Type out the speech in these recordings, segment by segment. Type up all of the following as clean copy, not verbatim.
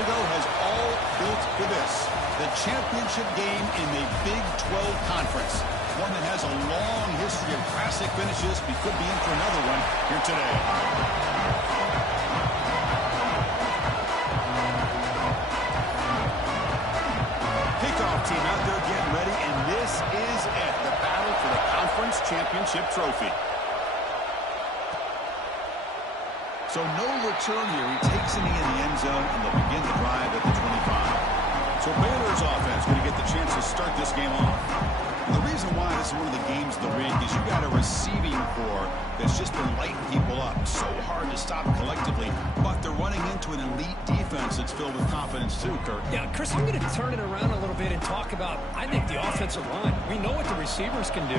ago has all built for this. The championship game in the Big 12 Conference. One that has a long history of classic finishes. We could be in for another one here today. Kickoff team out there getting ready, and this is it. The battle for the conference championship trophy. So no return here. He takes it in the end zone, and they'll begin the drive at the 25. So Baylor's offense going to get the chance to start this game off. And the reason why this is one of the games of the week is you got a receiving core that's just been lighting people up. So hard to stop collectively, but they're running into an elite defense that's filled with confidence too, Kurt. Yeah, Chris, I'm going to turn it around a little bit and talk about, I think, the offensive line. We know what the receivers can do.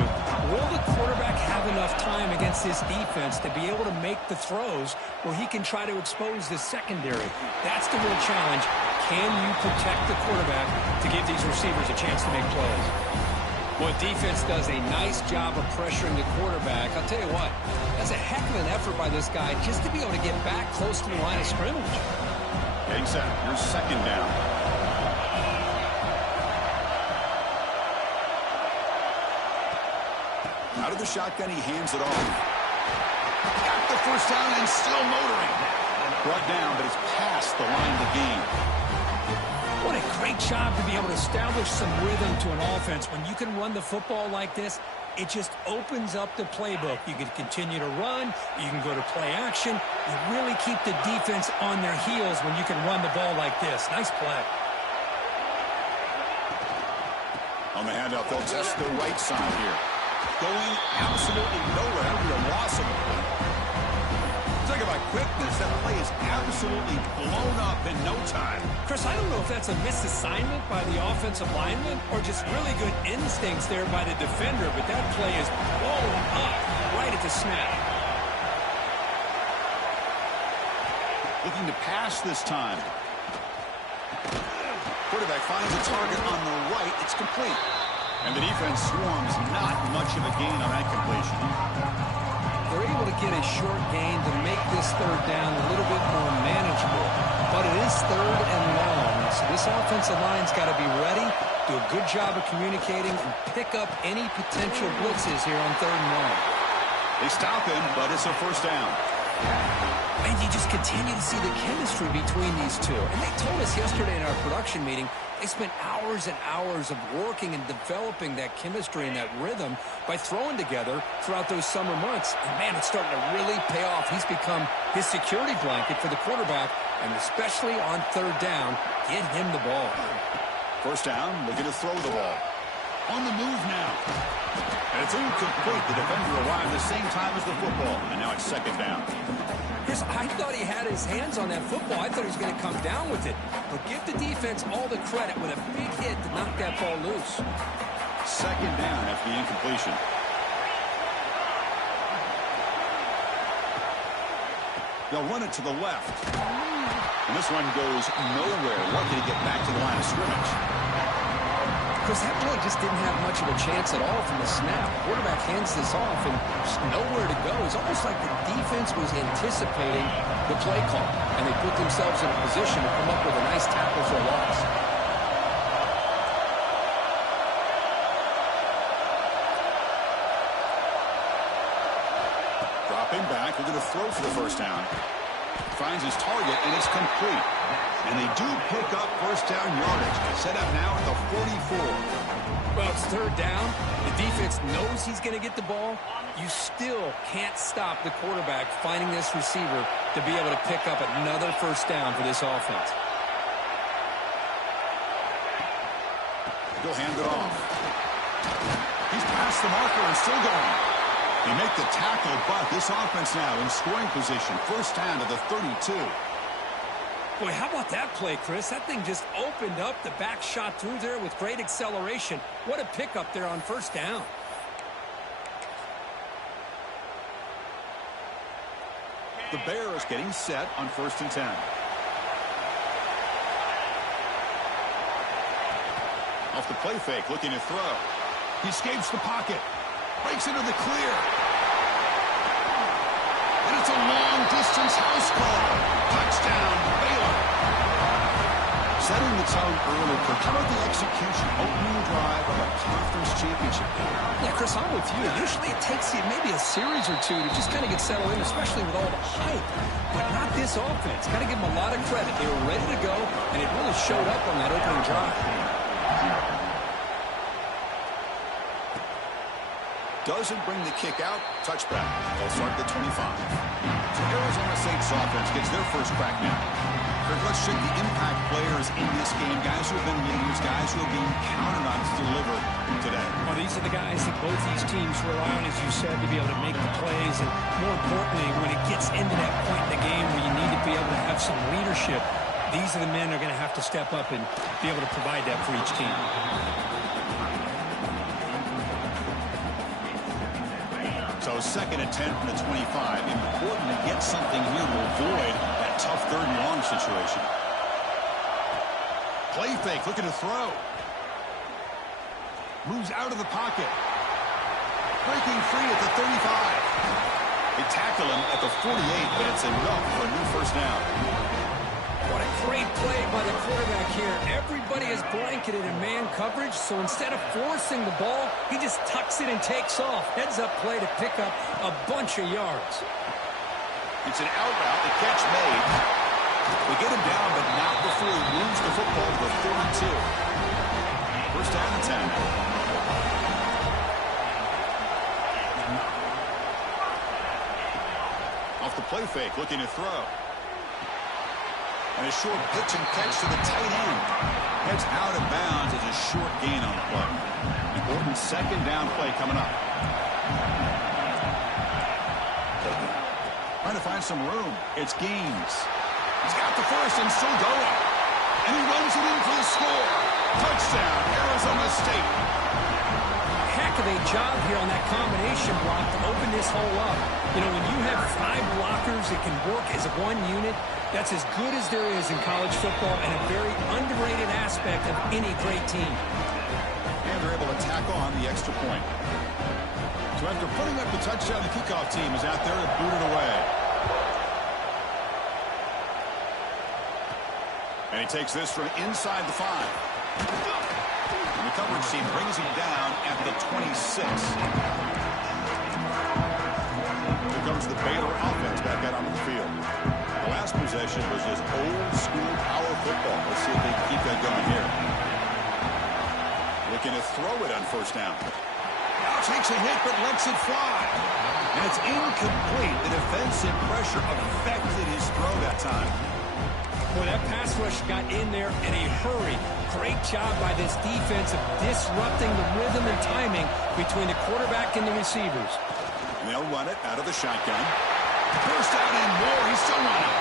Will the quarterback have enough time against this defense to be able to make the throws where he can try to expose the secondary? That's the real challenge. Can you protect the quarterback to give these receivers a chance to make plays? Well, defense does a nice job of pressuring the quarterback. I'll tell you what, that's a heck of an effort by this guy just to be able to get back close to the line of scrimmage. Getting set. Here's second down. Out of the shotgun, he hands it off. Got the first down and still motoring. Brought down, but it's past the line of the game. What a great job to be able to establish some rhythm to an offense. When you can run the football like this, it just opens up the playbook. You can continue to run. You can go to play action. You really keep the defense on their heels when you can run the ball like this. Nice play. On the handoff, they'll test the right side here. Going absolutely nowhere. That'll be a loss of a play. Talk about quickness. That play is absolutely blown up in no time. Chris, I don't know if that's a misassignment by the offensive lineman or just really good instincts there by the defender, but that play is blown up right at the snap. Looking to pass this time. Quarterback finds a target on the right. It's complete. And the defense swarms not much of a gain on that completion. They're able to get a short gain to make this third down a little bit more manageable. But it is third and long. So this offensive line's got to be ready, do a good job of communicating, and pick up any potential blitzes here on third and long. They stop him, but it's a first down. And you just continue to see the chemistry between these two. And they told us yesterday in our production meeting, they spent hours and hours of working and developing that chemistry and that rhythm by throwing together throughout those summer months. And, man, it's starting to really pay off. He's become his security blanket for the quarterback, and especially on third down, get him the ball. First down, looking to throw the ball. On the move now. And it's incomplete. The defender arrived at the same time as the football, and now it's second down. Chris, I thought he had his hands on that football. I thought he was going to come down with it. But give the defense all the credit with a big hit to knock that ball loose. Second down after the incompletion. They'll run it to the left. And this one goes nowhere. Lucky to get back to the line of scrimmage. Chris, that play just didn't have much of a chance at all from the snap. Quarterback hands this off and just nowhere to go. It's almost like the defense was anticipating the play call, and they put themselves in a position to come up with a nice tackle for a loss. Dropping back, we're going to throw for the first down. Finds his target, and it's complete. And they do pick up first down yardage. Set up now at the 44. Well, it's third down. The defense knows he's going to get the ball. You still can't stop the quarterback finding this receiver to be able to pick up another first down for this offense. He'll hand it off. He's past the marker and still going. They make the tackle, but this offense now in scoring position. First down to the 32. Boy, how about that play, Chris? That thing just opened up. The back shot through there with great acceleration. What a pickup there on first down. The Bears getting set on 1st and 10. Off the play fake, looking to throw. He escapes the pocket. Breaks into the clear. And it's a long-distance house call. Touchdown, Baylor. setting the tone early. How about the execution? Opening drive of a conference championship game. Yeah, Chris, I'm with you. Usually it takes you maybe a series or two to just kind of get settled in, especially with all the hype. But not this offense. Got to give them a lot of credit. They were ready to go, and it really showed up on that opening drive. Doesn't bring the kick out. Touchback. They'll start at the 25. So Arizona State's offense gets their first crack now. Let's check the impact players in this game. Guys who have been leaders, guys who are being counted on to deliver today. Well, these are the guys that both these teams rely on, as you said, to be able to make the plays. And more importantly, when it gets into that point in the game where you need to be able to have some leadership, these are the men that are going to have to step up and be able to provide that for each team. So 2nd and 10 from the 25. Important to get something here to avoid that tough 3rd and long situation. Play fake, looking to throw. Moves out of the pocket. Breaking free at the 35. They tackle him at the 48, but it's enough for a new first down. What a great play by the quarterback here. Everybody is blanketed in man coverage, so instead of forcing the ball, he just tucks it and takes off. Heads-up play to pick up a bunch of yards. It's an out route. The catch made. They get him down, but not before he moves the football to the 32. First down and 10. Off the play fake, looking to throw. And a short pitch and catch to the tight end. Heads out of bounds as a short gain on the play. Important 2nd down play coming up. Trying to find some room. It's Gaines. He's got the first and still going. And he runs it in for the score. Touchdown, Arizona State. Heck of a job here on that combination block to open this hole up. You know, when you have 5 blockers that can work as one unit, that's as good as there is in college football and a very underrated aspect of any great team. And they're able to tack on the extra point. So after putting up the touchdown, the kickoff team is out there to boot it away. And he takes this from inside the 5. And the coverage team brings him down at the 26. Here comes the Baylor offense back out onto the field. The last possession was just old-school power football. Let's see if they can keep that going here. Looking to throw it on first down. Now takes a hit, but lets it fly. And it's incomplete. The defensive pressure affected his throw that time. Well, that pass rush got in there in a hurry. Great job by this defense of disrupting the rhythm and timing between the quarterback and the receivers. And they'll run it out of the shotgun. First down and more. He's still running.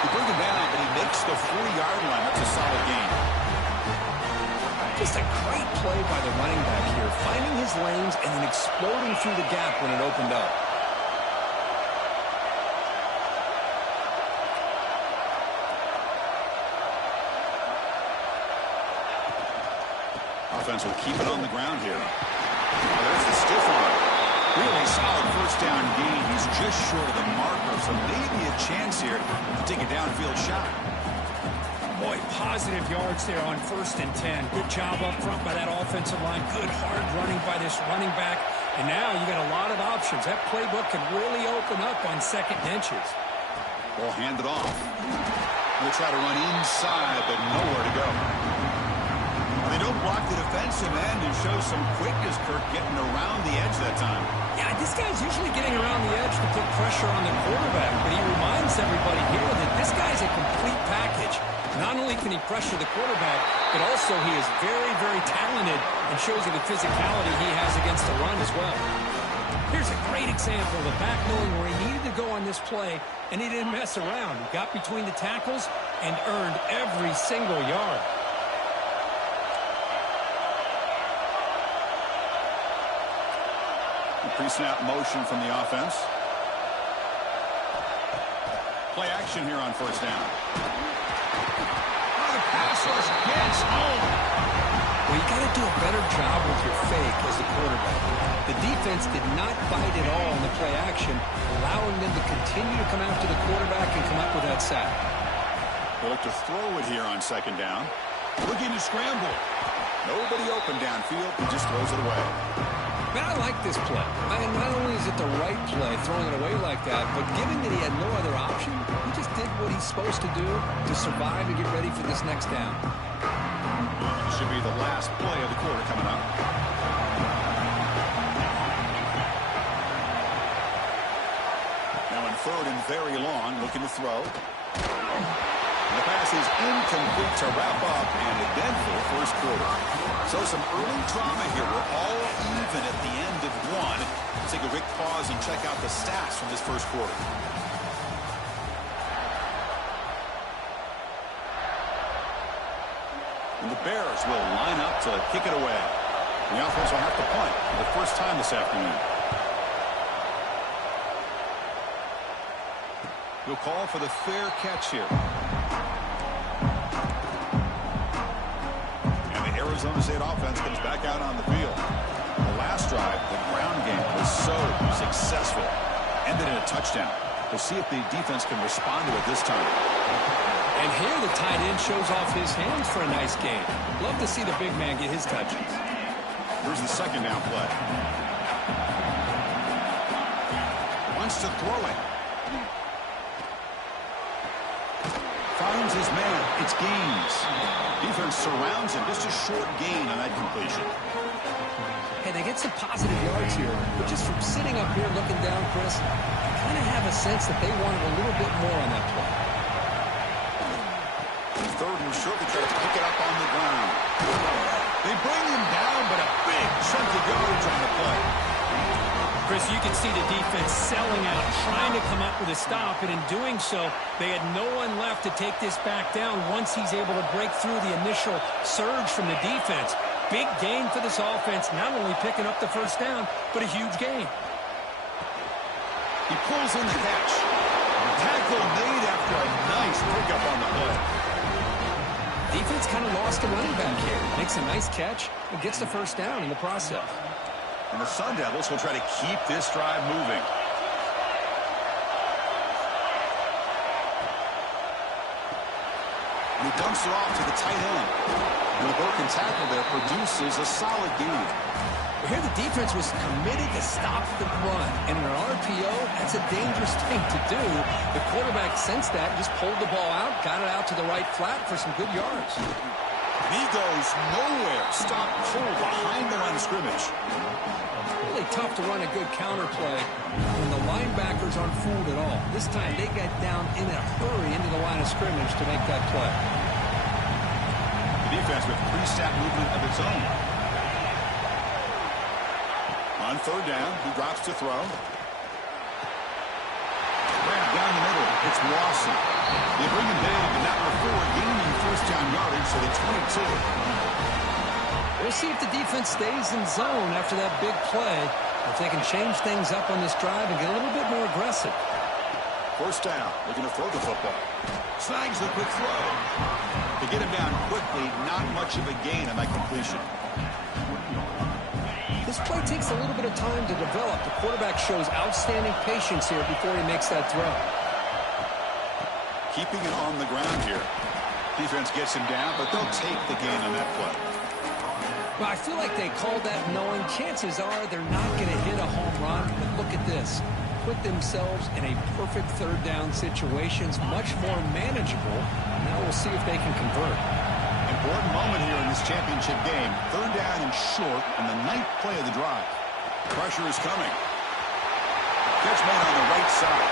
He brings it down, but he makes the 40-yard line. That's a solid gain. Just a great play by the running back here, finding his lanes and then exploding through the gap when it opened up. Offense will keep it on the ground here. Oh, there's the stiff arm. Really solid first down gain. He's just short of the marker, so maybe a chance here to take a downfield shot. Boy, positive yards there on 1st and 10. Good job up front by that offensive line. Good hard running by this running back. And now you got a lot of options. That playbook can really open up on 2nd and inches. Ball handed off. They'll try to run inside, but nowhere to go. They don't block the defensive end and show some quickness, Kirk, getting around the edge that time. Yeah, this guy's usually getting around the edge to put pressure on the quarterback, but he reminds everybody here that this guy's a complete package. Not only can he pressure the quarterback, but also he is very, very talented and shows you the physicality he has against the run as well. Here's a great example of the back knowing where he needed to go on this play, and he didn't mess around. He got between the tackles and earned every single yard. Pre-snap motion from the offense. Play action here on first down. Oh, the pass rush gets home. Well, you got to do a better job with your fake as the quarterback. The defense did not bite at all in the play action, allowing them to continue to come after the quarterback and come up with that sack. They look to throw it here on second down. Looking to scramble. Nobody open downfield. He just throws it away. Man, I like this play. And not only is it the right play, throwing it away like that, but given that he had no other option, he just did what he's supposed to do to survive and get ready for this next down. This should be the last play of the quarter coming up. Now in third and very long, looking to throw. The pass is incomplete to wrap up an eventful first quarter. So some early drama here. We're all even at the end of one. Let's take a quick pause and check out the stats from this first quarter. And the Bears will line up to kick it away. The offense will have to punt for the first time this afternoon. We'll call for the fair catch here. Arizona State offense comes back out on the field. The last drive, the ground game was so successful. Ended in a touchdown. We'll see if the defense can respond to it this time. And here the tight end shows off his hands for a nice game. Love to see the big man get his touches. Here's the second down play. Wants to throw it. Finds his man. It's Gaines. Defense surrounds him. Just a short gain on that completion. Hey, they get some positive yards here, but just from sitting up here looking down, Chris, I kind of have a sense that they wanted a little bit more on that play. Third and short, they try to pick it up on the ground. They bring him down, but a big chunk of yardage on the play. Chris, you can see the defense selling out, trying to come up with a stop, and in doing so, they had no one left to take this back down once he's able to break through the initial surge from the defense. Big gain for this offense, not only picking up the first down, but a huge gain. He pulls in the catch. Tackle made after a nice pickup on the play. Defense kind of lost a running back here. Makes a nice catch and gets the first down in the process. And the Sun Devils will try to keep this drive moving. And he dumps it off to the tight end. And the broken tackle there produces a solid gain. Here the defense was committed to stop the run. And in an RPO, that's a dangerous thing to do. The quarterback sensed that, just pulled the ball out, got it out to the right flat for some good yards. And he goes nowhere. Stop cold behind the line of scrimmage. Really tough to run a good counter play when the linebackers aren't fooled at all. This time they got down in a hurry into the line of scrimmage to make that play. The defense with pre-snap movement of its own. On third down, he drops to throw. Grab down the middle. It's Lawson. They bring him down, but not before gaining first down yardage, so the 22. We'll see if the defense stays in zone after that big play, if they can change things up on this drive and get a little bit more aggressive. First down, looking to throw the football. Snags the quick throw. To get him down quickly, not much of a gain on that completion. This play takes a little bit of time to develop. The quarterback shows outstanding patience here before he makes that throw. Keeping it on the ground here. Defense gets him down, but they'll take the gain on that play. Well, I feel like they called that knowing chances are they're not going to hit a home run. But look at this. Put themselves in a perfect third down situation. It's much more manageable. Now we'll see if they can convert. Important moment here in this championship game. Third down and short on the ninth play of the drive. Pressure is coming. Catch made on the right side.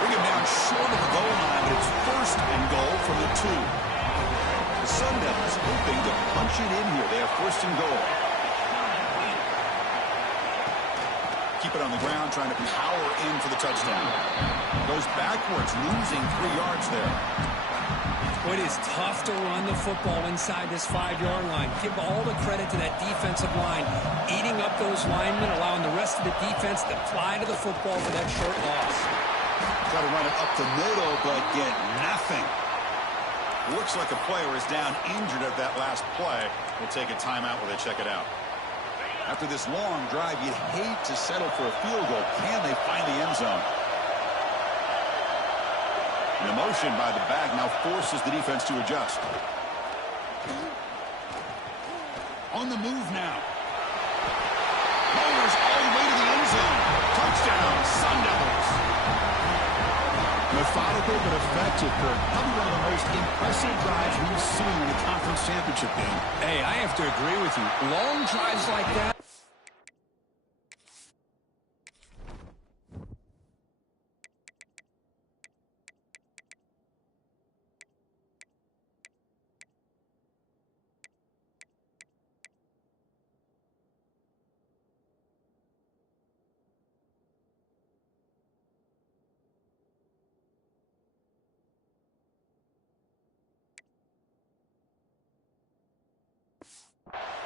Bring him down short of the goal line, but it's first and goal from the 2. The Sun Devils hoping to punch it in here. They have first and goal. Keep it on the ground, trying to power in for the touchdown. Goes backwards, losing 3 yards there. It is tough to run the football inside this 5-yard line. Give all the credit to that defensive line, eating up those linemen, allowing the rest of the defense to fly to the football for that short loss. Try to run it up the middle, but get nothing. Looks like a player is down injured at that last play. We'll take a timeout while they check it out. After this long drive, you'd hate to settle for a field goal. Can they find the end zone? The motion by the back now forces the defense to adjust. On the move now. Motors all the way to the end zone. Touchdown, Sun Devils. Methodical but effective, Kirk. Probably one of the most impressive drives we've seen in a conference championship game. Hey, I have to agree with you. Long drives like that.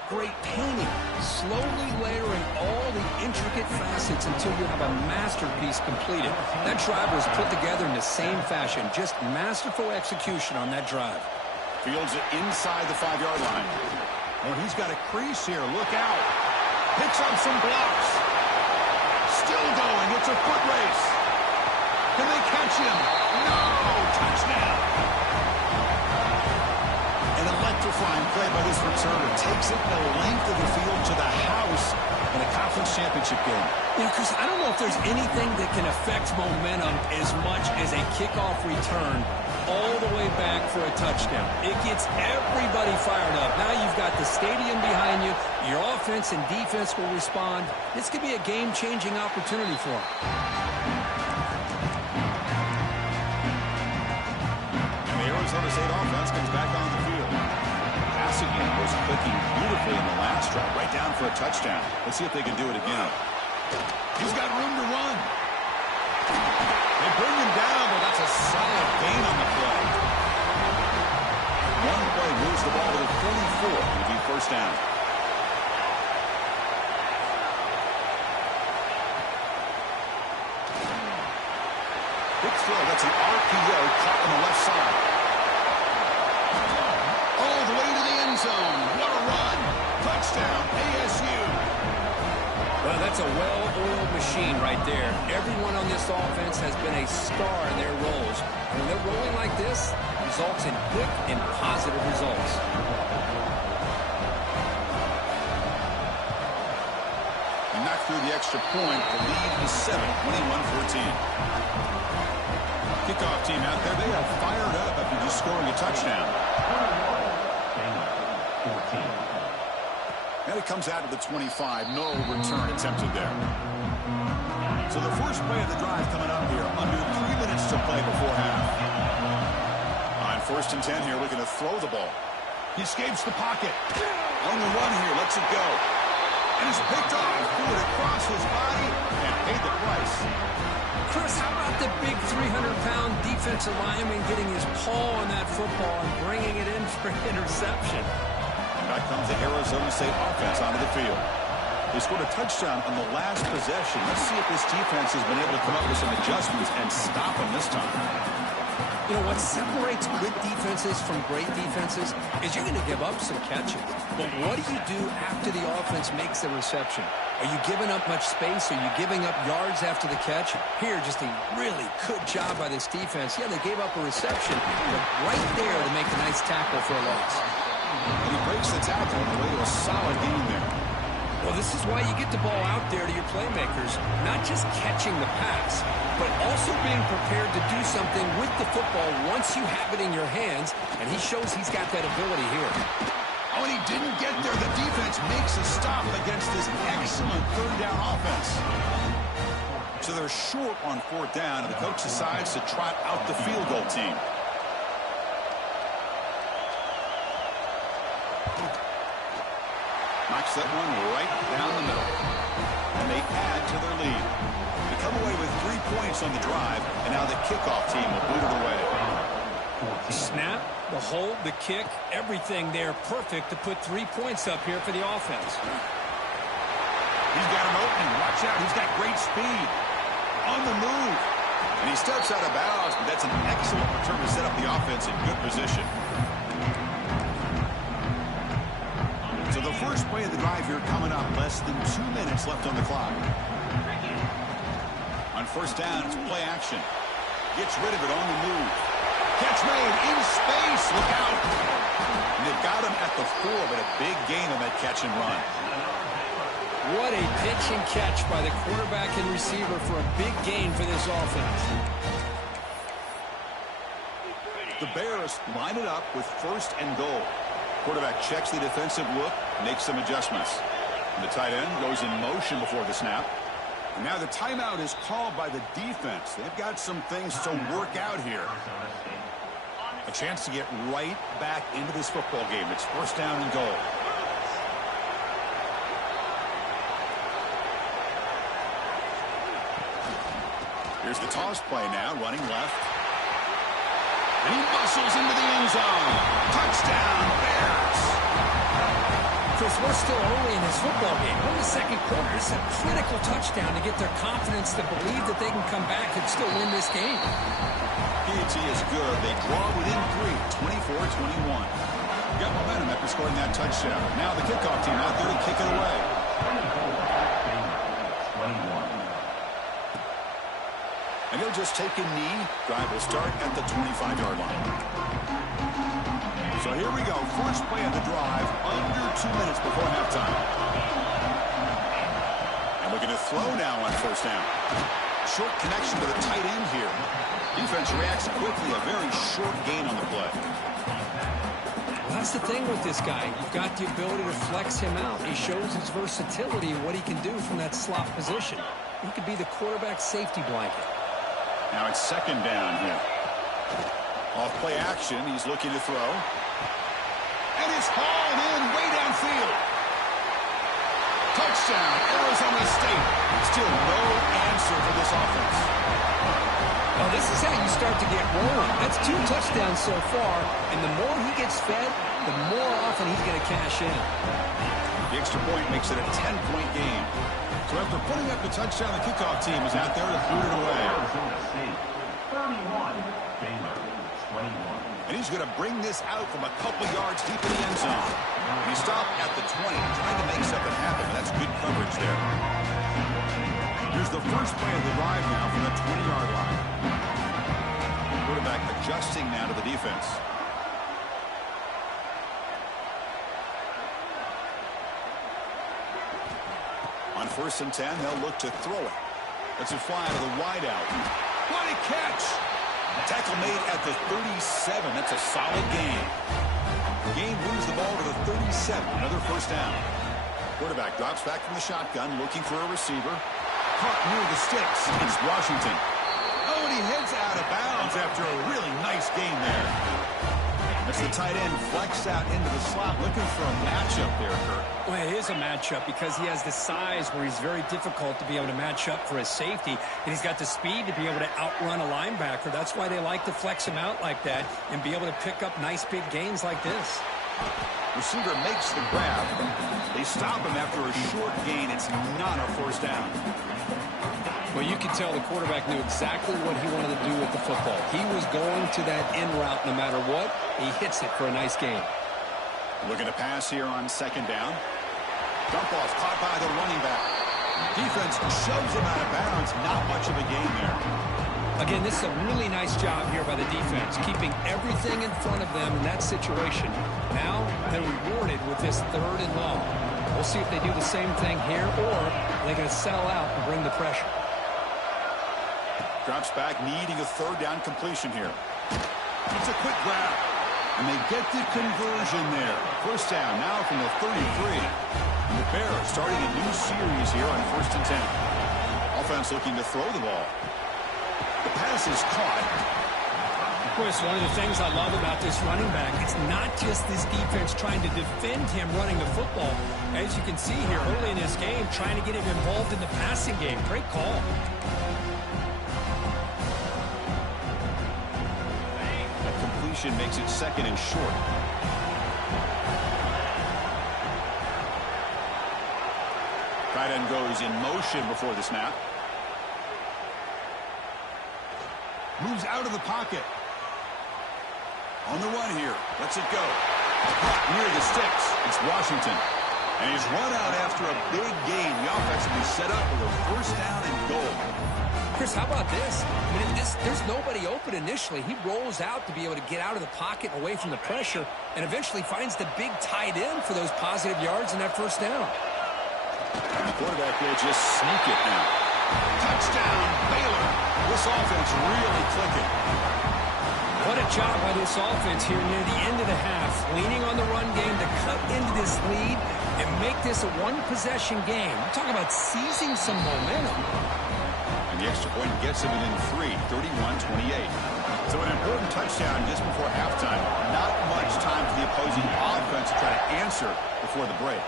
Great painting, slowly layering all the intricate facets until you have a masterpiece completed. That drive was put together in the same fashion, just masterful execution on that drive. Fields it inside the 5-yard line. Oh, he's got a crease here. Look out. Picks up some blocks. Still going. It's a foot race. Can they catch him? No! Touchdown! An electrifying play by this returner. Takes it the length of the field to the house in a conference championship game. You know, Chris, I don't know if there's anything that can affect momentum as much as a kickoff return all the way back for a touchdown. It gets everybody fired up. Now you've got the stadium behind you. Your offense and defense will respond. This could be a game-changing opportunity for them. Arizona State offense comes back on the field. Passing game was clicking beautifully in the last drive, right down for a touchdown. Let's see if they can do it again. He's got room to run. They bring him down, but that's a solid gain on the play. One play moves the ball to the 44. It'll be first down. Big throw. That's an RPO caught on the left side. All the way to the end zone. What a run. Touchdown, ASU. Well, that's a well-oiled machine right there. Everyone on this offense has been a star in their roles. When they're rolling like this, results in quick and positive results. And knocked through the extra point. The lead is 7, 21-14. Kickoff team out there. They are fired up after just scoring a touchdown. And it comes out to the 25. No return attempted there. So the first play of the drive coming up here. Under 3 minutes to play before half. On 1st and 10 here, looking to throw the ball. He escapes the pocket. On the run here, lets it go. And is picked off. Threw it across his body and paid the price. Chris, how about the big 300-pound defensive lineman getting his paw on that football and bringing it in for an interception? Back comes the Arizona State offense onto the field. They scored a touchdown on the last possession. Let's see if this defense has been able to come up with some adjustments and stop them this time. You know, what separates good defenses from great defenses is you're going to give up some catches. But what do you do after the offense makes the reception? Are you giving up much space? Are you giving up yards after the catch? Here, just a really good job by this defense. Yeah, they gave up a reception, but right there to make a nice tackle for a loss. And he breaks the tackle on the way to a solid game there. Well, this is why you get the ball out there to your playmakers, not just catching the pass, but also being prepared to do something with the football once you have it in your hands, and he shows he's got that ability here. Oh, and he didn't get there. The defense makes a stop against this excellent 3rd down offense. So they're short on 4th down, and the coach decides to trot out the field goal team. Knocks that one right down the middle. And they add to their lead. They come away with 3 points on the drive, and now the kickoff team will boot it away. Snap, the hold, the kick, everything there perfect to put 3 points up here for the offense. He's got him opening. Watch out. He's got great speed. On the move. And he steps out of bounds, but that's an excellent return to set up the offense in good position. So the first play of the drive here coming up. Less than 2 minutes left on the clock. On 1st down, it's play action. Gets rid of it on the move. Catch made in space. Look out. And they've got him at the 4, but a big gain on that catch and run. What a pitch and catch by the quarterback and receiver for a big gain for this offense. The Bears line it up with 1st and goal. Quarterback checks the defensive look, makes some adjustments. And the tight end goes in motion before the snap. And now the timeout is called by the defense. They've got some things to work out here. A chance to get right back into this football game. It's 1st down and goal. Here's the toss play now, running left. And he bustles into the end zone. Touchdown, Bears. Chris, we're still early in this football game. We're in the 2nd quarter. It's a critical touchdown to get their confidence to believe that they can come back and still win this game. PAT is good. They draw within 3, 24-21. Got momentum after scoring that touchdown. Now the kickoff team out there to kick it away. And he'll just take a knee. Drive will start at the 25-yard line. So here we go. First play of the drive, under 2 minutes before halftime. And looking to throw now on 1st down. Short connection to the tight end here. Defense reacts quickly. A very short gain on the play. Well, that's the thing with this guy. You've got the ability to flex him out. He shows his versatility and what he can do from that slot position. He could be the quarterback safety blanket. Now it's 2nd down here. Off play action. He's looking to throw. And it's hauled in way downfield. Touchdown, Arizona State. Still no answer for this offense. Well, this is how you start to get rolling. That's 2 touchdowns so far, and the more he gets fed, the more often he's going to cash in. The extra point makes it a 10-point game. So after putting up the touchdown, the kickoff team is out there to boot it away. And he's going to bring this out from a couple yards deep in the end zone. He stopped at the 20, trying to make something happen. That's good coverage there. Here's the first play of the drive now from the 20-yard line. Quarterback adjusting now to the defense. On 1st and 10, they'll look to throw it. Let's it fly to the wideout. What a catch! Tackle made at the 37. That's a solid gain. Gain moves the ball to the 37. Another 1st down. Quarterback drops back from the shotgun, looking for a receiver. Caught near the sticks. It's Washington. Oh, and he heads out of bounds after a really nice gain there. That's the tight end flexed out into the slot, looking for a matchup there, Kurt. Well, it is a matchup because he has the size where he's very difficult to be able to match up for his safety, and he's got the speed to be able to outrun a linebacker. That's why they like to flex him out like that and be able to pick up nice big gains like this. Receiver makes the grab. They stop him after a short gain. It's not a 1st down. Well, you could tell the quarterback knew exactly what he wanted to do with the football. He was going to that in route no matter what. He hits it for a nice gain. Looking to pass here on 2nd down. Dump off caught by the running back. Defense shoves him out of bounds. Not much of a gain there. Again, this is a really nice job here by the defense, keeping everything in front of them in that situation. Now they're rewarded with this 3rd and long. We'll see if they do the same thing here, or they're going to sell out and bring the pressure. Drops back, needing a 3rd down completion here. It's a quick grab. And they get the conversion there. 1st down now from the 33. And the Bears starting a new series here on 1st and 10. Offense looking to throw the ball. The pass is caught. Chris, one of the things I love about this running back, it's not just this defense trying to defend him running the football. As you can see here early in this game, trying to get him involved in the passing game. Great call. Makes it 2nd and short. Tight end goes in motion before the snap. Moves out of the pocket. On the run here. Lets it go. Caught near the sticks. It's Washington. And he's run out after a big gain. The offense will be set up with a first down and goal. Chris, how about this? I mean, there's nobody open initially. He rolls out to be able to get out of the pocket and away from the pressure and eventually finds the big tight end for those positive yards and that first down. And the quarterback will just sneak it now. Touchdown, Baylor. This offense really clicking. What a job by this offense here near the end of the half, leaning on the run game to cut into this lead and make this a one-possession game. We're talking about seizing some momentum. And the extra point gets him within 3, 31-28. So an important touchdown just before halftime. Not much time for the opposing offense to try to answer before the break.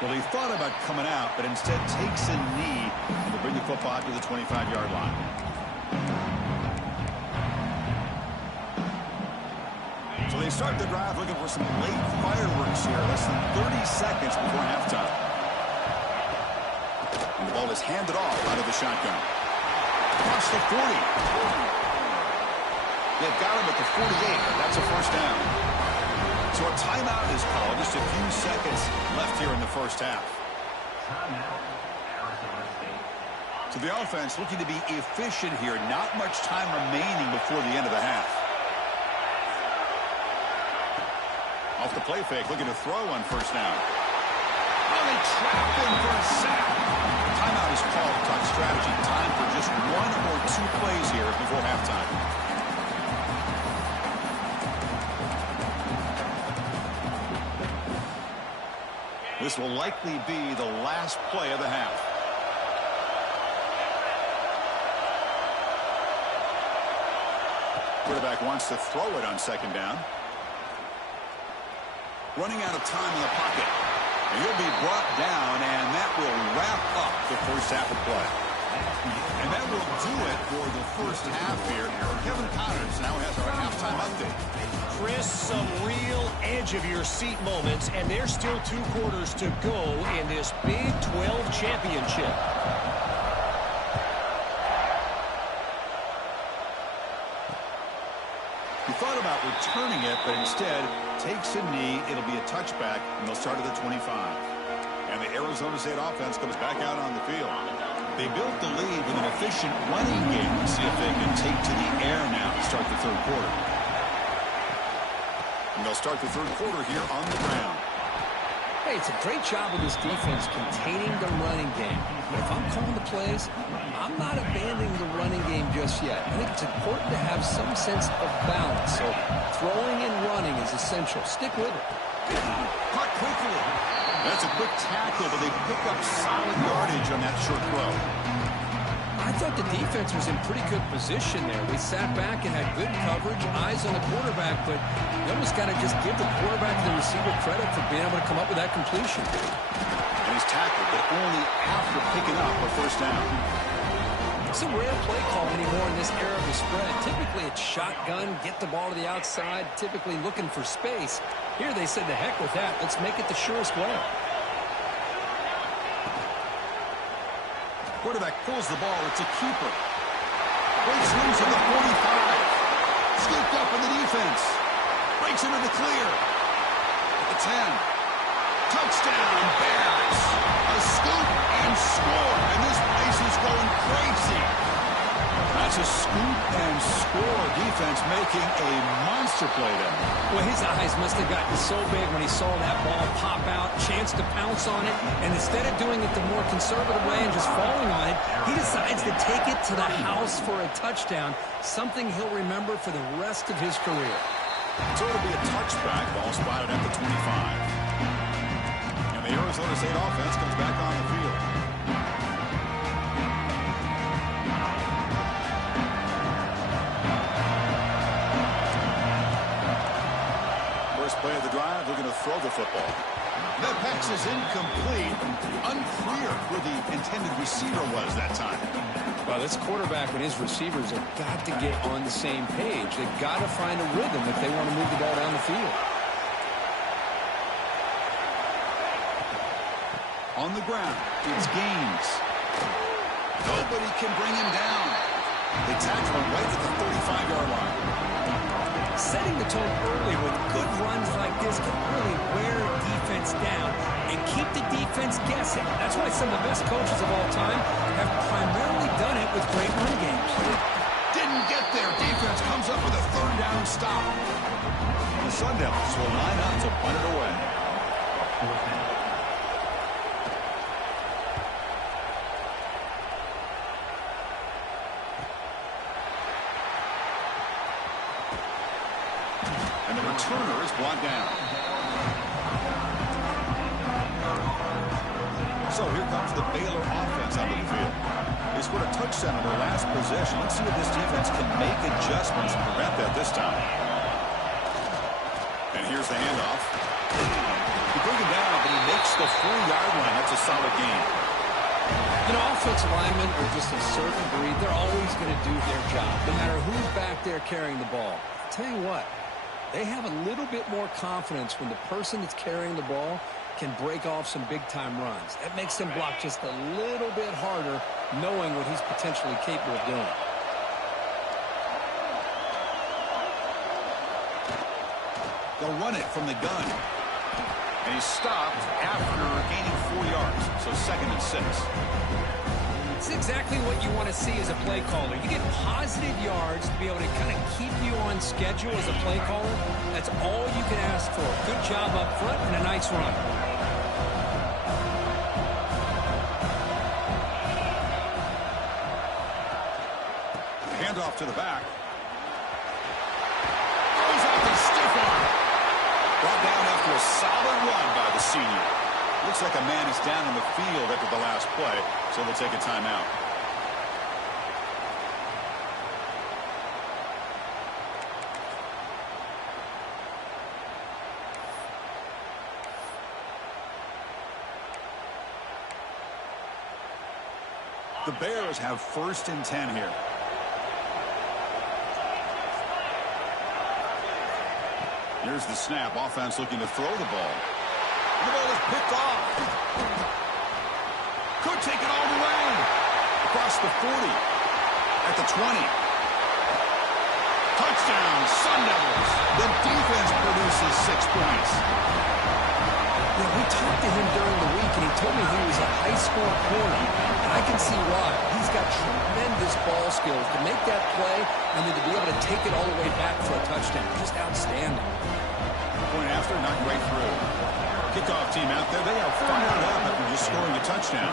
Well, he thought about coming out, but instead takes a knee to bring the football to the 25-yard line. So they start the drive looking for some late fireworks here, less than 30 seconds before halftime. And the ball is handed off out of the shotgun. Across the 40. They've got him at the 48. That's a first down. So a timeout is called. Just a few seconds left here in the first half. So the offense looking to be efficient here. Not much time remaining before the end of the half. Off the play fake, looking to throw on first down. Oh, they trapped him for a sack. Timeout is called to talk strategy. Time for just 1 or 2 plays here before halftime. This will likely be the last play of the half. Quarterback wants to throw it on second down. Running out of time in the pocket. And he'll be brought down, and that will wrap up the first half of play. And that will do it for the first half here. Kevin Connors now has our halftime update. Chris, some real edge-of-your-seat moments, and there's still 2 quarters to go in this Big 12 championship. He thought about returning it, but instead takes a knee. It'll be a touchback, and they'll start at the 25. And the Arizona State offense comes back out on the field. They built the lead with an efficient running game. Let's see if they can take to the air now to start the third quarter. And they'll start the third quarter here on the ground. Hey, it's a great job of this defense containing the running game. But if I'm calling the plays, I'm not abandoning the running game just yet. I think it's important to have some sense of balance. So throwing and running is essential. Stick with it. Caught quickly. That's a quick tackle, but they pick up solid yardage on that short throw. I thought the defense was in pretty good position there. They sat back and had good coverage, eyes on the quarterback, but you almost got to just give the quarterback and the receiver credit for being able to come up with that completion. And he's tackled, but only after picking up a first down. It's a rare play call anymore in this era of the spread. Typically it's shotgun, get the ball to the outside, typically looking for space. Here they said, the heck with that. Let's make it the surest way. Quarterback pulls the ball. It's a keeper. Breaks loose at the 45. Scooped up in the defense. Breaks into the clear. At the 10. Touchdown, Bears. A scoop and score. And this place is going crazy. That's a scoop and score. Defense making a monster play there. Well, his eyes must have gotten so big when he saw that ball pop out, chance to pounce on it, and instead of doing it the more conservative way and just falling on it, he decides to take it to the house for a touchdown, something he'll remember for the rest of his career. So it'll be a touchback, ball spotted at the 25. And the Arizona State offense comes back on the field. Play of the drive, looking to throw the football. That pass is incomplete. Unclear who the intended receiver was that time. Well, this quarterback and his receivers have got to get on the same page. They've got to find a rhythm if they want to move the ball down the field. On the ground, it's Gaines. Nobody can bring him down. They tackle him right at the 35-yard line. Setting the tone early with good runs like this can really wear defense down and keep the defense guessing. That's why some of the best coaches of all time have primarily done it with great run games. Didn't get there. Defense comes up with a third down stop. The Sun Devils will line up to punt it away. And the returner is brought down. So here comes the Baylor offense onto the field. They scored a touchdown on their last possession. Let's see if this defense can make adjustments and prevent that this time. And here's the handoff. He brings it down, but he makes the 4-yard line. That's a solid game. You know, offensive linemen are just a certain breed. They're always going to do their job, no matter who's back there carrying the ball. I'll tell you what, they have a little bit more confidence when the person that's carrying the ball can break off some big-time runs. That makes them block just a little bit harder, knowing what he's potentially capable of doing. They'll run it from the gun. And he's stopped after gaining 4 yards. So 2nd and 6. It's exactly what you want to see as a play caller. You get positive yards to be able to kind of keep you on schedule as a play caller. That's all you can ask for. Good job up front and a nice run. Handoff to the back. Goes out the stiff arm. Brought down after a solid run by the senior. Looks like a man is down in the field after the last play, so they'll take a timeout. The Bears have 1st and 10 here. Here's the snap. Offense looking to throw the ball. The ball is picked off. Could take it all the way. Across the 40. At the 20. Touchdown, Sun Devils. The defense produces 6 points. Yeah, we talked to him during the week, and he told me he was a high score corner. And I can see why. He's got tremendous ball skills to make that play and then to be able to take it all the way back for a touchdown. Just outstanding. Point after, knocked right through. Kickoff team out there. They are fired up after just scoring a touchdown.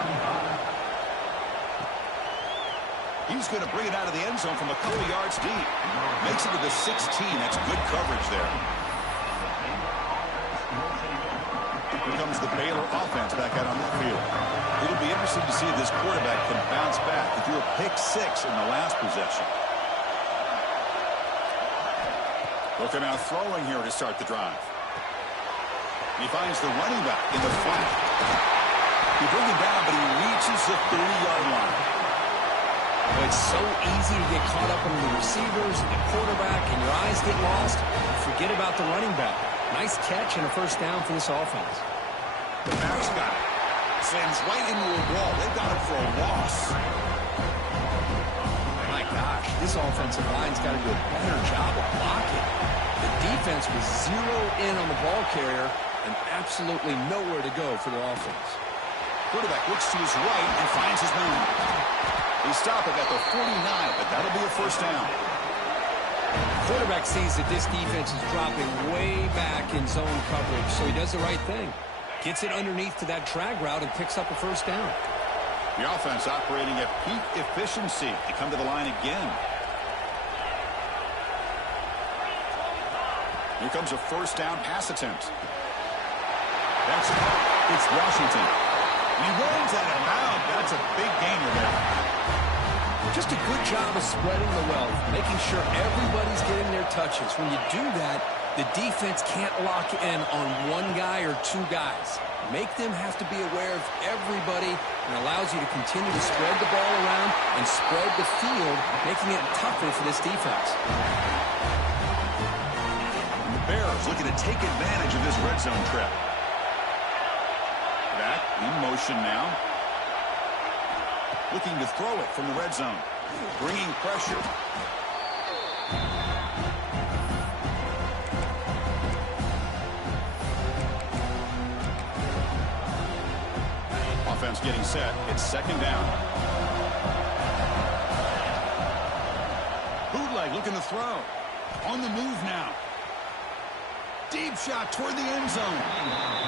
He's going to bring it out of the end zone from a couple yards deep. Makes it to the 16. That's good coverage there. Here comes the Baylor offense back out on the field. It'll be interesting to see if this quarterback can bounce back. He threw a pick-6 in the last possession. Looking out throwing here to start the drive. He finds the running back in the flat. He brings him down, but he reaches the 30-yard line. Well, it's so easy to get caught up in the receivers and the quarterback, and your eyes get lost. Forget about the running back. Nice catch and a 1st down for this offense. The back's got it. Slams right into a wall. They've got it for a loss. My gosh, this offensive line's got to do a better job of blocking. The defense was zeroed in on the ball carrier and absolutely nowhere to go for the offense. Quarterback looks to his right and finds his man. They stop it at the 49, but that'll be a 1st down. Quarterback sees that this defense is dropping way back in zone coverage, so he does the right thing. Gets it underneath to that drag route and picks up a 1st down. The offense operating at peak efficiency. They come to the line again. Here comes a 1st down pass attempt. That's caught. It's Washington. He runs out of bounds. That's a big gainer there. Just a good job of spreading the wealth, making sure everybody's getting their touches. When you do that, the defense can't lock in on one guy or 2 guys. Make them have to be aware of everybody, and allows you to continue to spread the ball around and spread the field, making it tougher for this defense. And the Bears looking to take advantage of this red zone trip. Back in motion now. Looking to throw it from the red zone. Bringing pressure. offense getting set. It's second down. Bootleg looking to throw. On the move now. Deep shot toward the end zone.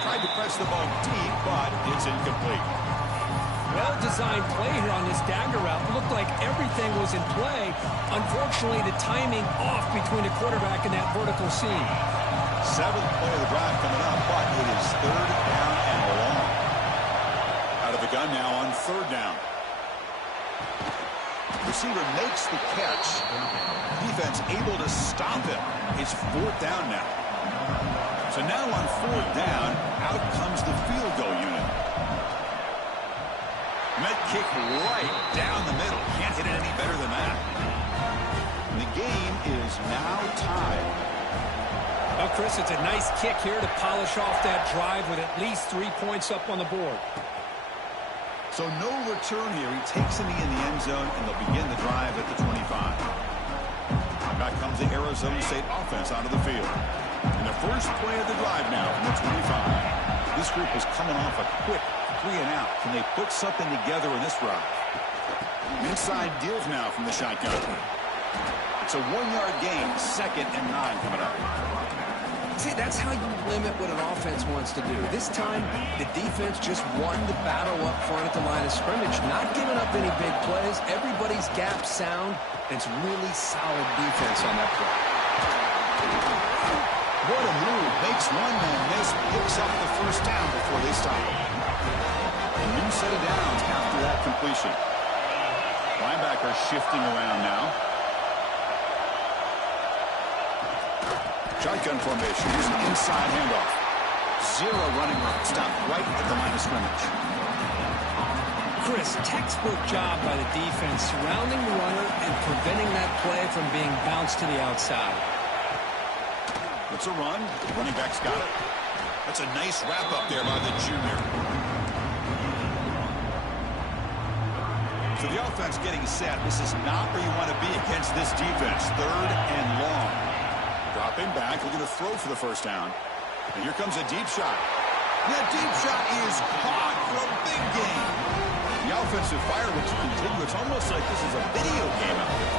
Tried to press the ball deep, but it's incomplete. Well-designed play here on this dagger route. Looked like everything was in play. Unfortunately, the timing off between the quarterback and that vertical seam. Seventh play of the drive coming up, but it is third down and long. Out of the gun now on third down. Receiver makes the catch. Defense able to stop him. It's fourth down now. So now on fourth down, out comes the field goal unit. Met kick right down the middle. Can't hit it any better than that. And the game is now tied. Well, Chris, it's a nice kick here to polish off that drive with at least 3 points up on the board. So no return here. He takes it in the end zone, and they'll begin the drive at the 25. Back comes the Arizona State offense onto the field. And the first play of the drive now from the 25. This group is coming off a quick 3 and out. Can they put something together in this drive? Inside give now from the shotgun. It's a 1-yard gain. 2nd and 9 coming up. See, that's how you limit what an offense wants to do. This time, the defense just won the battle up front at the line of scrimmage, not giving up any big plays. Everybody's gap sound. It's really solid defense on that play. What a move. Makes one man miss. Picks up the first down before they stop him. A new set of downs after that completion. Linebacker shifting around now. Shotgun formation. Here's an inside handoff. 0 running room. Stop right at the line of scrimmage. Chris, textbook job by the defense, surrounding the runner and preventing that play from being bounced to the outside. It's a run. The running back's got it. That's a nice wrap-up there by the junior. So the offense getting set. This is not where you want to be against this defense. Third and long. Dropping back, looking to throw for the first down. And here comes a deep shot. That deep shot is caught for a big gain. The offensive fireworks continue. It's almost like this is a video game out there.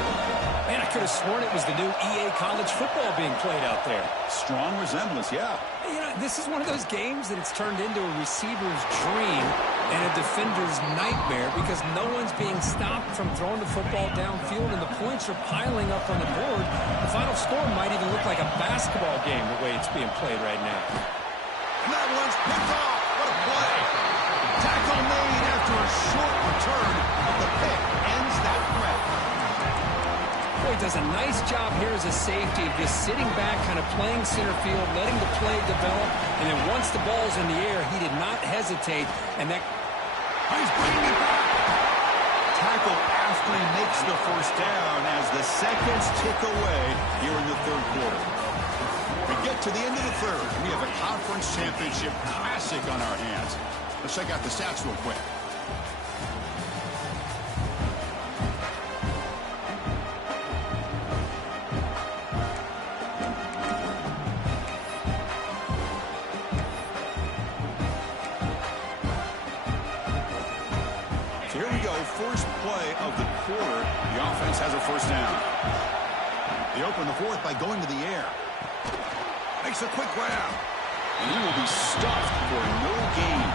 Man, I could have sworn it was the new EA college football being played out there. Strong resemblance, yeah. You know, this is one of those games that it's turned into a receiver's dream and a defender's nightmare because no one's being stopped from throwing the football downfield and the points are piling up on the board. The final score might even look like a basketball game the way it's being played right now. And that one's picked off. What a play. Tackle made after a short return, but the pick ends that threat. Boy, does a nice job here as a safety of just sitting back, kind of playing center field, letting the play develop, and then once the ball's in the air, he did not hesitate, and that... He's bringing it back. Tackle after he makes the first down as the seconds tick away here in the third quarter. We get to the end of the third. We have a conference championship classic on our hands. Let's check out the stats real quick. First play of the quarter, the offense has a first down. They open the fourth by going to the air. Makes a quick grab. And he will be stuffed for no gain.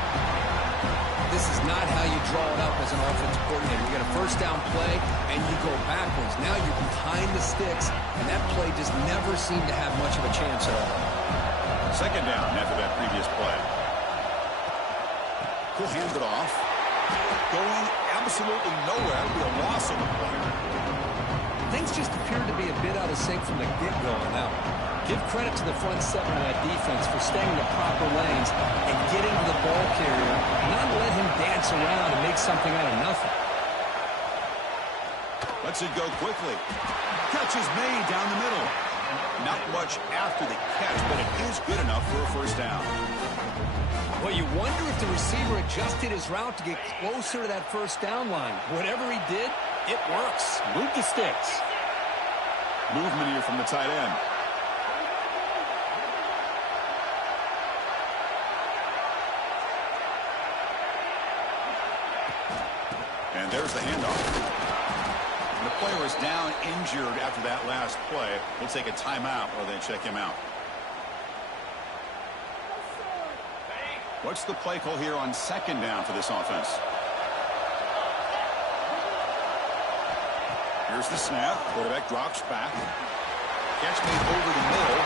This is not how you draw it up as an offensive coordinator. You get a first down play, and you go backwards. Now you're behind the sticks, and that play just never seemed to have much of a chance at all. Second down after that previous play. He'll hand it off. Going absolutely nowhere. It'll be a loss on the play. Things just appeared to be a bit out of sync from the get-go on that one. Give credit to the front seven of that defense for staying in the proper lanes and getting to the ball carrier, not let him dance around and make something out of nothing. Lets it go quickly. Catch is made down the middle. Not much after the catch, but it is good enough for a first down. Well, you wonder if the receiver adjusted his route to get closer to that first down line. Whatever he did, it works. Move the sticks. Movement here from the tight end. And there's the handoff. The player is down injured after that last play. We'll take a timeout while they check him out. What's the play call here on second down for this offense? Here's the snap. Quarterback drops back. Catch made over the middle.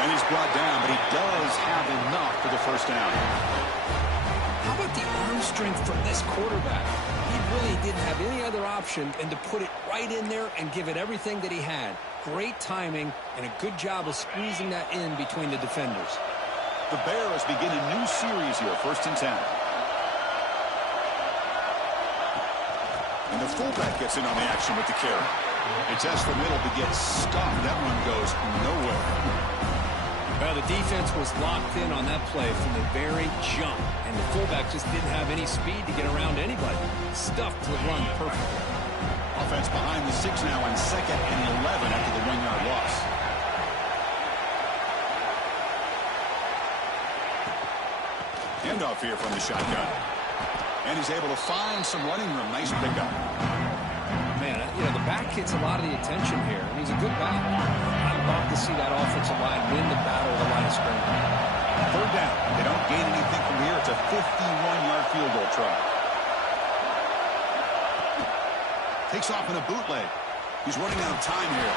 And he's brought down, but he does have enough for the first down. How about the arm strength from this quarterback? He really didn't have any other option than to put it right in there and give it everything that he had. Great timing and a good job of squeezing that in between the defenders. The Bears begin a new series here, 1st and 10. And the fullback gets in on the action with the carry. It's S for middle, but gets stuffed. That one goes nowhere. Well, the defense was locked in on that play from the very jump, and the fullback just didn't have any speed to get around anybody. Stuffed the run perfectly. Offense behind the 6 now on 2nd and 11 after the 1-yard loss. Handoff here from the shotgun. And he's able to find some running room. Nice pickup. Man, you know, the back gets a lot of the attention here, and he's a good back. I'd love to see that offensive line win the battle of the line of scrimmage. 3rd down. They don't gain anything from here. It's a 51-yard field goal try. Takes off in a bootleg. He's running out of time here.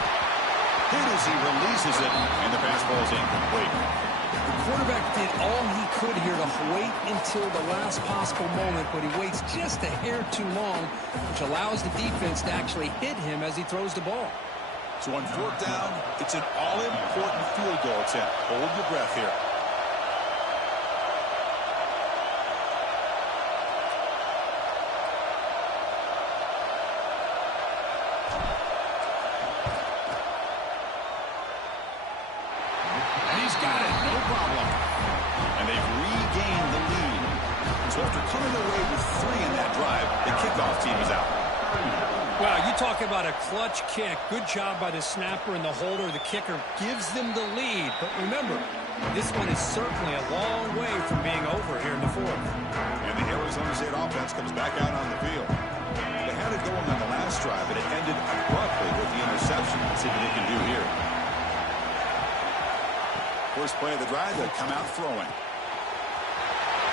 Hit as he releases it, and the pass ball is incomplete. The quarterback did all he could here to wait until the last possible moment, but he waits just a hair too long, which allows the defense to actually hit him as he throws the ball. So on 4th down, it's an all-important field goal attempt. Hold your breath here. And he's got it, no problem. And they've regained the lead. So after coming away with 3 in that drive, the kickoff team is out. Wow, you talk about a clutch kick. Good job by the snapper and the holder. The kicker gives them the lead. But remember, this one is certainly a long way from being over here in the 4th. And the Arizona State offense comes back out on the field. They had it going on the last drive, but it ended abruptly with the interception. Let's see what they can do here. First play of the drive, they come out throwing.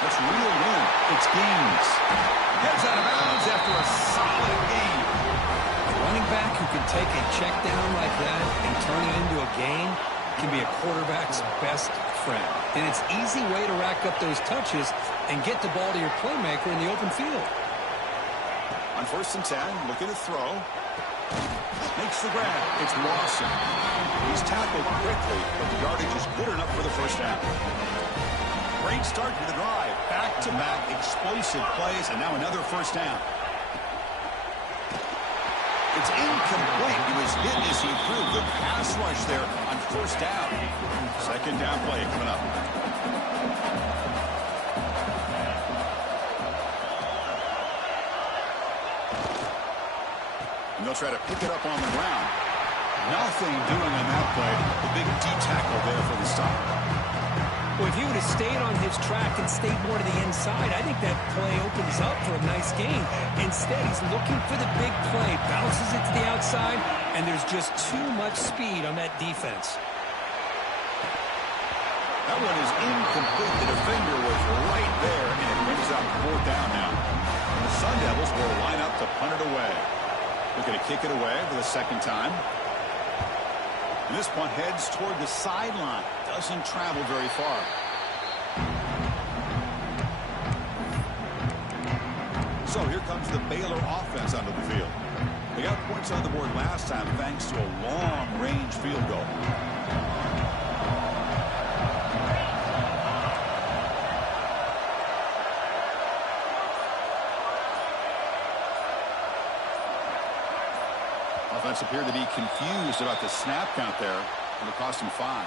Let's reel in. It's Gaines. Gets out of bounds after a solid game. A running back who can take a check down like that and turn it into a gain can be a quarterback's best friend. And it's an easy way to rack up those touches and get the ball to your playmaker in the open field. On 1st and 10, looking to throw. Makes the grab. It's Lawson. He's tackled quickly, but the yardage is good enough for the first down. Great start to the drive. Back-to-back explosive plays, and now another first down. It's incomplete. He was hit as he threw. Good pass rush there on 1st down. 2nd down play coming up. And they'll try to pick it up on the ground. Nothing doing on that play. The big D tackle there for the stop. Well, if he would have stayed on his track and stayed more to the inside, I think that play opens up for a nice gain. Instead, he's looking for the big play, bounces it to the outside, and there's just too much speed on that defense. That one is incomplete. The defender was right there, and it brings up 4th down now. And the Sun Devils will line up to punt it away. Looking to kick it away for the 2nd time. And this punt heads toward the sideline. Doesn't travel very far. So here comes the Baylor offense onto the field. They got points on the board last time thanks to a long-range field goal. Offense appeared to be confused about the snap count there, and it cost him 5.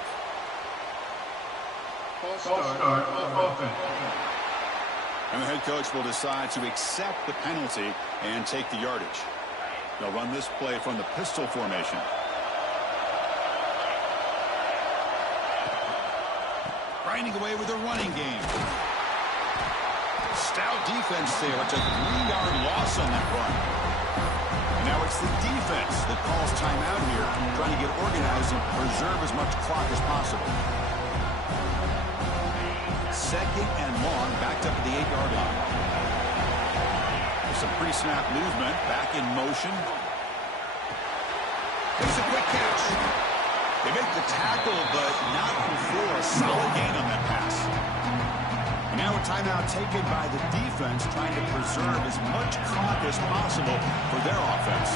And the head coach will decide to accept the penalty and take the yardage. They'll run this play from the pistol formation. Grinding away with a running game. Stout defense there. It's a 3-yard loss on that run. And now it's the defense that calls timeout here, trying to get organized and preserve as much clock as possible. 2nd and long, backed up at the 8-yard line. There's some pre-snap movement, back in motion. Makes a quick catch. They make the tackle, but not before a solid gain on that pass. And now a timeout taken by the defense, trying to preserve as much clock as possible for their offense.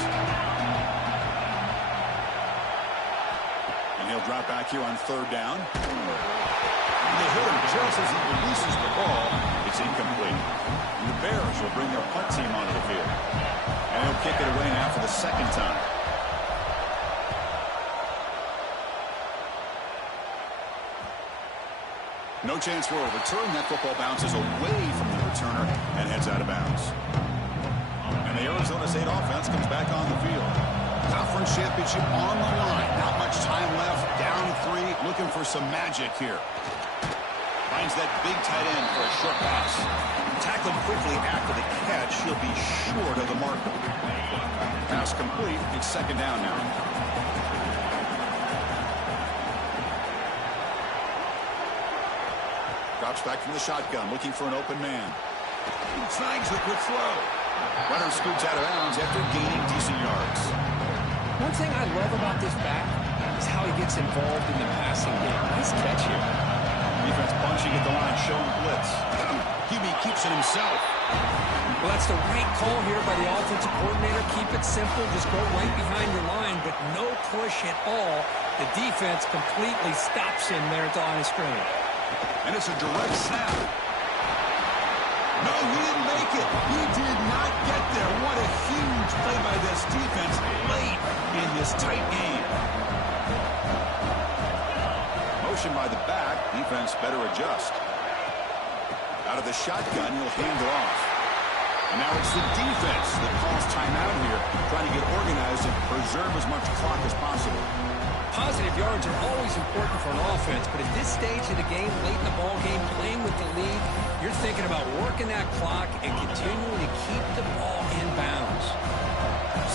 And he'll drop back here on 3rd down. And they hit him just as he releases the ball. It's incomplete. And the Bears will bring their punt team onto the field. And he'll kick it away now for the 2nd time. No chance for a return. That football bounces away from the returner and heads out of bounds. And the Arizona State offense comes back on the field. Conference championship on the line. Not much time left. Down 3. Looking for some magic here. Finds that big tight end for a short pass. Tackle him quickly after the catch. He'll be short of the marker. Pass complete. It's 2nd down now. Drops back from the shotgun, looking for an open man. Snags the quick throw. Runner scoots out of bounds after gaining decent yards. One thing I love about this back is how he gets involved in the passing game. Nice catch here. Defense bunching at the line, showing blitz. QB keeps it himself. Well, that's the right call here by the offensive coordinator. Keep it simple. Just go right behind your line, but no push at all. The defense completely stops him there at the line of scrimmage. And it's a direct snap. No, he didn't make it. He did not get there. What a huge play by this defense late in this tight game. Motion by the back. Defense better adjust. Out of the shotgun, he'll hand it off. And now it's the defense that calls timeout here, trying to get organized and preserve as much clock as possible. Positive yards are always important for an offense, but at this stage of the game, late in the ball game, playing with the lead, you're thinking about working that clock and continuing to keep the ball in bounds.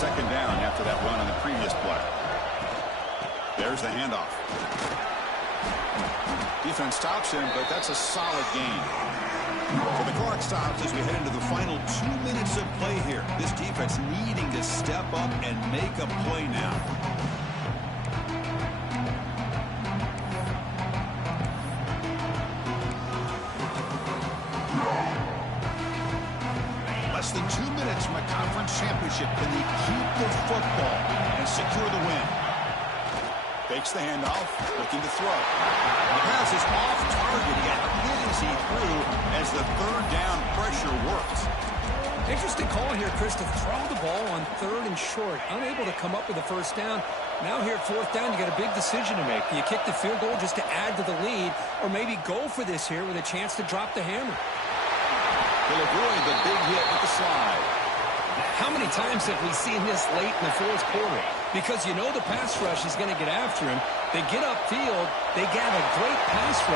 2nd down after that run on the previous play. There's the handoff. Defense stops him, but that's a solid gain. So the clock stops as we head into the final 2 minutes of play here. This defense needing to step up and make a play now. Less than 2 minutes from a conference championship. Can they keep the football and secure the win? Fakes the handoff, looking to throw. The pass is off target. He got hit as he threw as the 3rd down pressure worked. Interesting call here, Chris, to throw the ball on 3rd and short. Unable to come up with a 1st down. Now here at 4th down, you got a big decision to make. Do you kick the field goal just to add to the lead, or maybe go for this here with a chance to drop the hammer? He'll avoid the big hit with the slide. How many times have we seen this late in the 4th quarter? Because you know the pass rush is going to get after him. They get upfield. They got a great pass rush.